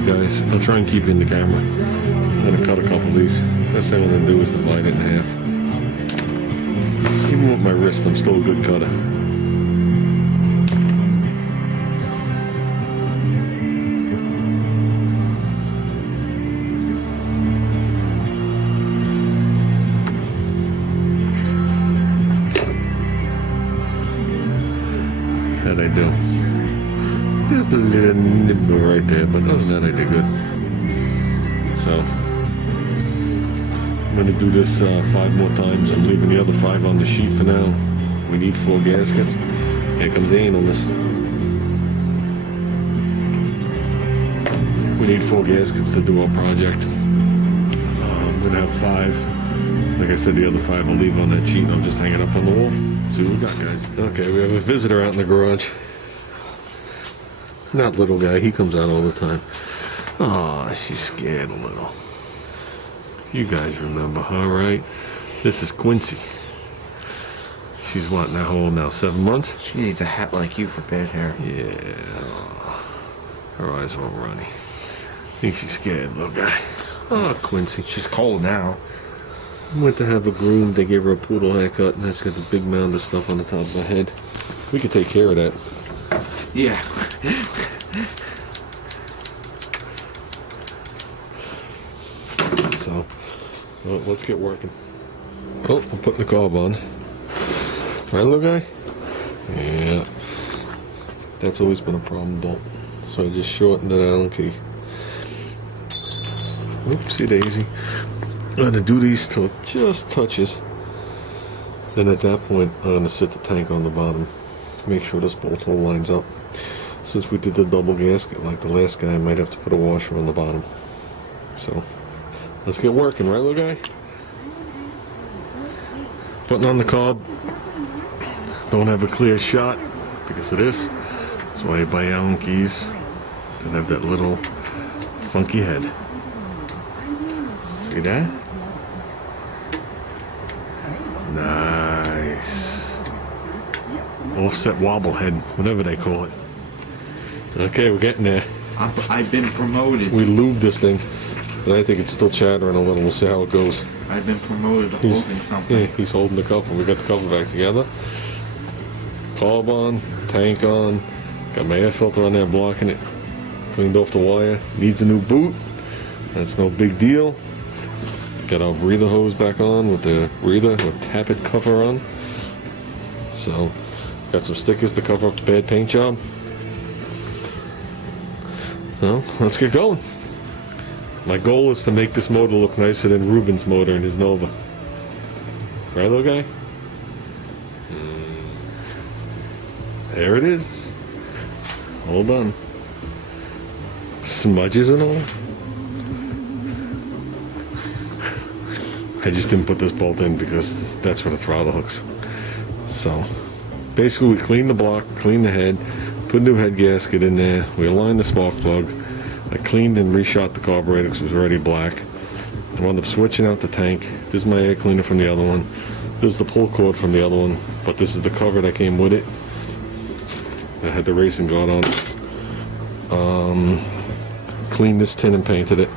Alright guys, I'll try and keep you in the camera. I'm gonna cut a couple of these. Best thing I'm gonna do is divide it in half. Even with my wrist, I'm still a good cutter. How'd I do? Just a little nibble right there, but other than that I did good. So, I'm going to do this 5 more times. I'm leaving the other 5 on the sheet for now. We need 4 gaskets. Here comes the analness. We need 4 gaskets to do our project. I'm going to have 5. Like I said, the other 5 I'll leave on that sheet and I'll just hang it up on the wall. See what we got, guys. Okay, we have a visitor out in the garage. Not little guy, he comes out all the time. Oh, she's scared a little. You guys remember her, right? This is Quincy. She's what now? How old now? 7 months? She needs a hat like you for bad hair. Yeah. Her eyes are all runny. I think she's scared, little guy. Oh, Quincy. She's cold now. Went to have a groom. They gave her a poodle haircut, and that's got the big mound of stuff on the top of her head. We could take care of that. Yeah. So, well, let's get working. Oh, I'm putting the carb on. Right, little guy? Yeah. That's always been a problem, bolt. So I just shortened the Allen key. Oopsie daisy. I'm going to do these till it just touches. Then at that point, I'm going to sit the tank on the bottom. Make sure this bolt hole lines up. Since we did the double gasket like the last guy, I might have to put a washer on the bottom. So, let's get working, right, little guy? Putting on the carb. Don't have a clear shot because of this. That's why you buy Allen keys. They have that little funky head. See that? Nice. Offset wobble head, whatever they call it. Okay, we're getting there. I've been promoted. We lubed this thing, but I think it's still chattering a little. We'll see how it goes. I've been promoted to holding something. Yeah, he's holding the cover. We got the cover back together. Carb on, tank on. Got my air filter on there blocking it. Cleaned off the wire. Needs a new boot. That's no big deal. Got our breather hose back on with the breather with tappet cover on. So, got some stickers to cover up the bad paint job. So, let's get going. My goal is to make this motor look nicer than Ruben's motor in his Nova. Right, little guy? There it is. Hold on. Smudges and all. I just didn't put this bolt in because that's where the throttle hooks. So, basically we cleaned the block, cleaned the head, put a new head gasket in there, we aligned the spark plug, I cleaned and reshot the carburetor because it was already black. I wound up switching out the tank. This is my air cleaner from the other one. This is the pull cord from the other one, but this is the cover that came with it. I had the racing guard on. Cleaned this tin and painted it.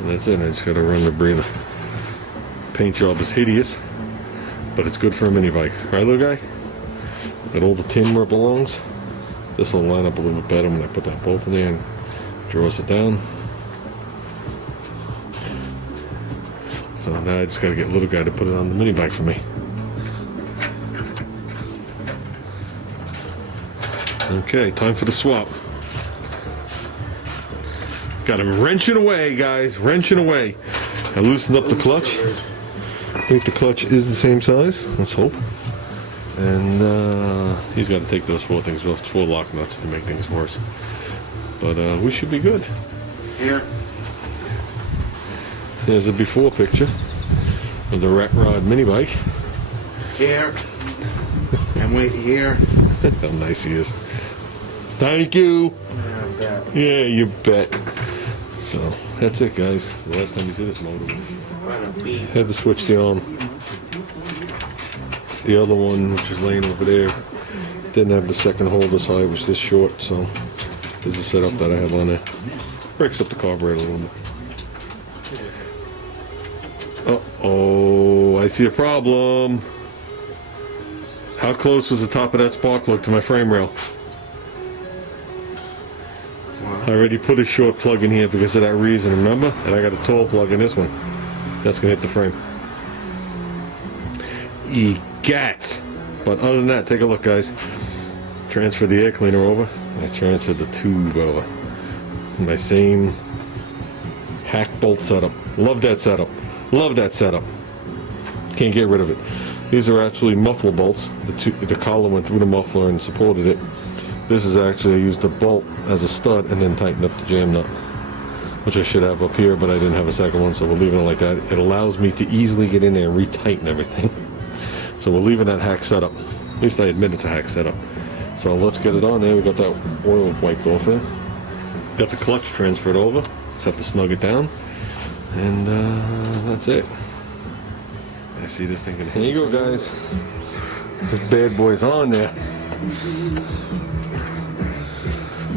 And that's it, I just gotta run the breather. Paint job is hideous, but it's good for a mini bike. Right, little guy? Got all the tin where it belongs. This will line up a little bit better when I put that bolt in there and draws it down. So now I just gotta get little guy to put it on the mini bike for me. Okay, time for the swap. Got him wrenching away, guys, wrenching away. I loosened up the clutch. I think the clutch is the same size, let's hope. And he's got to take those 4 things off, 4 lock nuts to make things worse. But we should be good. Here. Here's a before picture of the Rat Rod mini bike. Here. And wait here. How nice he is. Thank you. Yeah, you bet. So that's it, guys. The last time you see this motor, had to switch the arm. The other one, which is laying over there, didn't have the second hole this high, it was this short, so There's a setup that I have on there. Breaks up the carburetor a little bit. Uh-oh, I see a problem. How close was the top of that spark plug to my frame rail? I already put a short plug in here because of that reason, remember? And I got a tall plug in this one. That's gonna hit the frame. Egats! But other than that, take a look, guys. Transfer the air cleaner over. I transferred the tube over. My same hack bolt setup. Love that setup. Love that setup. Can't get rid of it. These are actually muffler bolts. The collar went through the muffler and supported it. This is actually, I used the bolt as a stud and then tightened up the jam nut, which I should have up here, but I didn't have a second one, so we're leaving it like that. It allows me to easily get in there and retighten everything. So we're leaving that hack setup. At least I admit it's a hack setup. So let's get it on there. We got that oil wiped off there. Got the clutch transferred over. Just have to snug it down. And that's it. I see this thinking, here you go, guys. This bad boy's on there.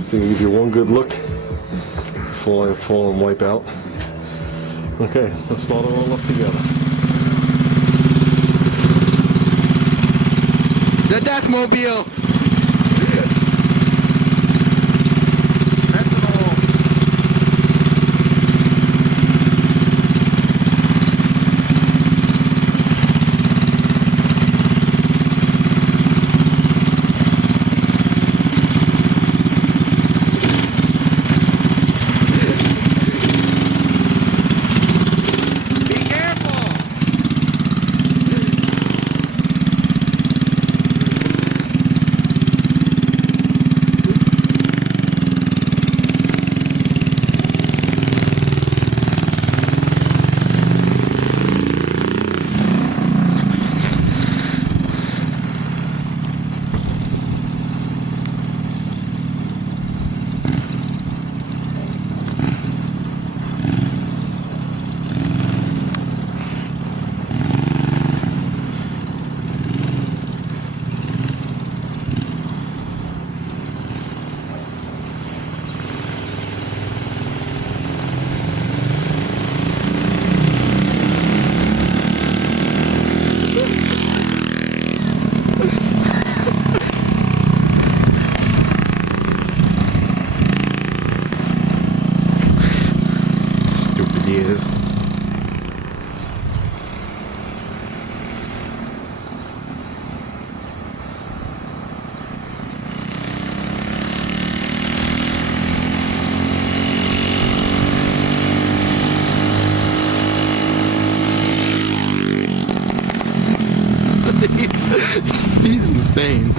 Gonna give you one good look before I fall and wipe out. Okay, let's start it all up together. The Deathmobile. Is. He's insane.